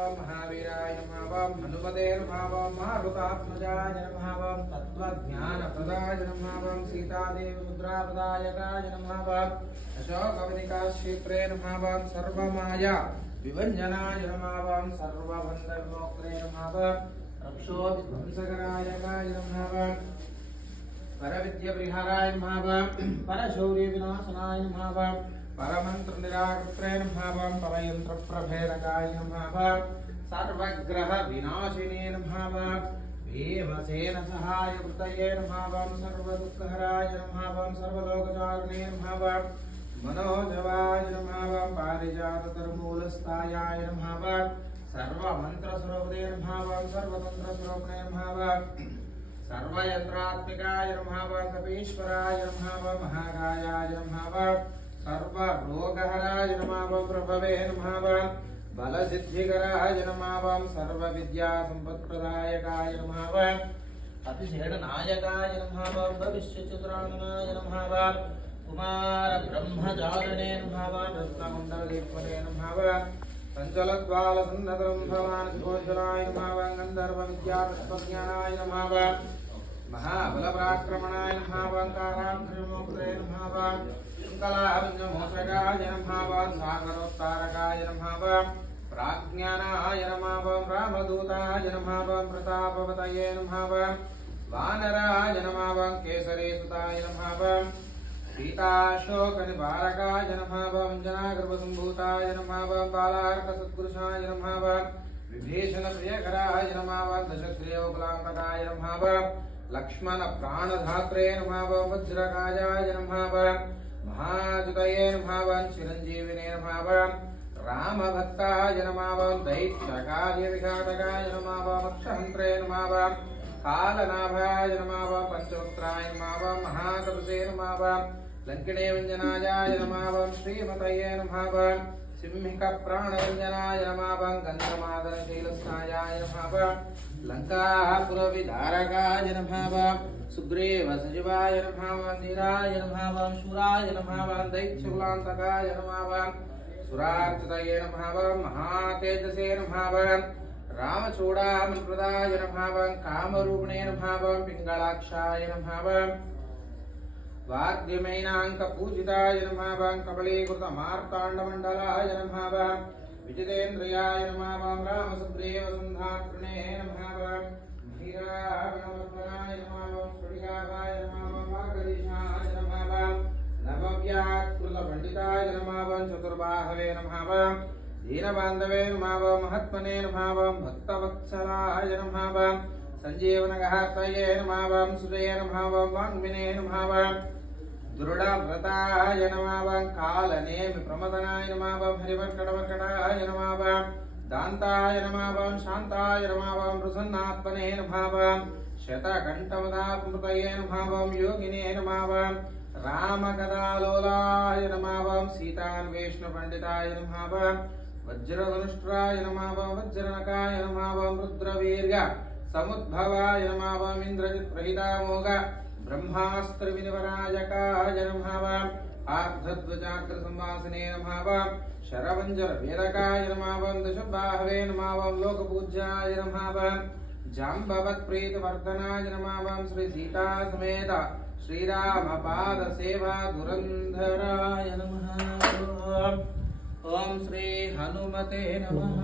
महावीराय नमः हनुमते नमः मारुतात्मजाय नमः तत्त्वज्ञानप्रदाय नमः सीतादेवी मुद्राप्रदायकाय नमः अशोकवनिकाक्षेत्रे नमः सर्वमाया विभञ्जनाय नमः सर्वबन्धविमोक्त्रे नमः रक्षोविध्वंसकरायकाय नमः परविद्याविहाराय नमः परशौर्यविनाशनाय नमः परमंत्र निराकृत्रे नमः परयंत्र प्रभेदकाय नमः सर्वग्रह विनाशिने नमः भीमसेन सहाय कृतये नमः सर्वदुःखहराय नमः सर्वलोकचारिणे नमः मनोजवाय नमः पारिजाततरुमूलस्थायाय नमः सर्वमन्त्रस्वरूपे नमः सर्वतन्त्रस्वरूपे नमः सर्वयंत्रात्मिकाय नमः कपीश्वराय नमः महाकायाय नमः सर्वरोगहराय नमः प्रभवे नमः बलसिद्धिकराय नमः सर्वविद्यासम्पत्प्रदायकाय नमः अतिशयनायकाय नमः भविष्यचित्राणनाय नमः कुमारब्रह्मचारिणे नमः रत्नकुण्डलदीपने नमः सञ्चलद्वालसन्नतं भवान् नमः गन्धर्वविद्यातत्त्वज्ञानाय नमः महाबलपराक्रमणाय नमः कारान्त्रिमोक्त्रे नमः कलाभञ्जमोचकाय नमः सागरोत्तारकाय नमः प्राज्ञानाय नमः रामदूताय नमः प्रतापवतये नमः वानराय नमः केसरीसुताय नमः सीताशोकनिवारकाय नमः वञ्जनागर्भसम्भूताय नमः बालार्कसत्पुरुषाय नमः विभीषणप्रियकराय नमः दशग्रीवकुलाङ्कताय नमः लक्ष्मणप्राणधात्रे नमः वज्रकायाय नमः महाजुतये नमः चिरञ्जीविने नमः रामभक्ताय नमः दैत्यकार्यविघातकाय नमः मोक्षहन्त्रे नमः कालनाभाय नमः पंचवक्त्राय नमः महातपसे नमः लङ्किणे व्यञ्जनाय नमः श्रीमतये नमः सिंहिकप्राणव्यञ्जनाय नमः गन्धमादनशीलस्थायाय नमः लङ्कापुरविदारकाय नमः सुग्रीवसचिवाय नमः धीराय नमः शूराय नमः दैत्यकुलान्तकाय नमः सुरार्चितये नमः महातेजसे नमः रामचूडामणिप्रदाय नमः कामरूपिणे नमः पिङ्गलाक्षाय नमः वाद्यमैनाङ्कपूजिताय नमः कबलीकृतमार्ताण्डमण्डलाय नमः विजितेन्द्रियाय नमः रामसुग्रीवसन्धात्रिणे नमः धीरागणवर्धनाय नमः स्फटिकाभाय नमः वागदीशाय नमः नवव्याकृतपण्डिताय नमः चतुर्बाहवे नमः दीनबान्धवे नमः महात्मने नमः भक्तवत्सलाय नमः सञ्जीवनगहार्तये नमः सुजये नमः वाङ्मिने नमः दृढव्रताय नमः कालनेमि प्रमदनाय नमः हरिवर्कटवर्कटाय नमः दान्ताय नमः शान्ताय नमः प्रसन्नात्मने नमः शतकण्ठमदामृतये नमः योगिने नमः रामगदालोलाय नमः सीतान्वेषणपण्डिताय नमः वज्रधनुष्ट्राय नमः वज्रनकाय नमः रुद्रवीर्य समुद्भवाय नमः इन्द्रजित्प्रहितामोघ ब्रह्मास्त्रविनिवराजकाय नमः आर्धध्वजाग्रसंवासिने नमः शरवञ्जरवेदकाय नमः दशबाहवे नमः लोकपूज्याय नमः जाम्बवत्प्रीतिवर्धनाय नमः श्रीसीतासमेत श्रीरामपादसेवा धुरन्धराय नमः ओम श्री हनुमते नमः।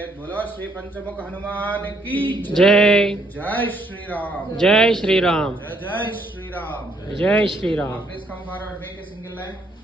समर्पयेत्। बोलो श्री पंचमुख हनुमान की जय। जय श्री राम। जय श्री राम। जय जय श्री राम। जय Shri Ram. Please come forward, make a single line.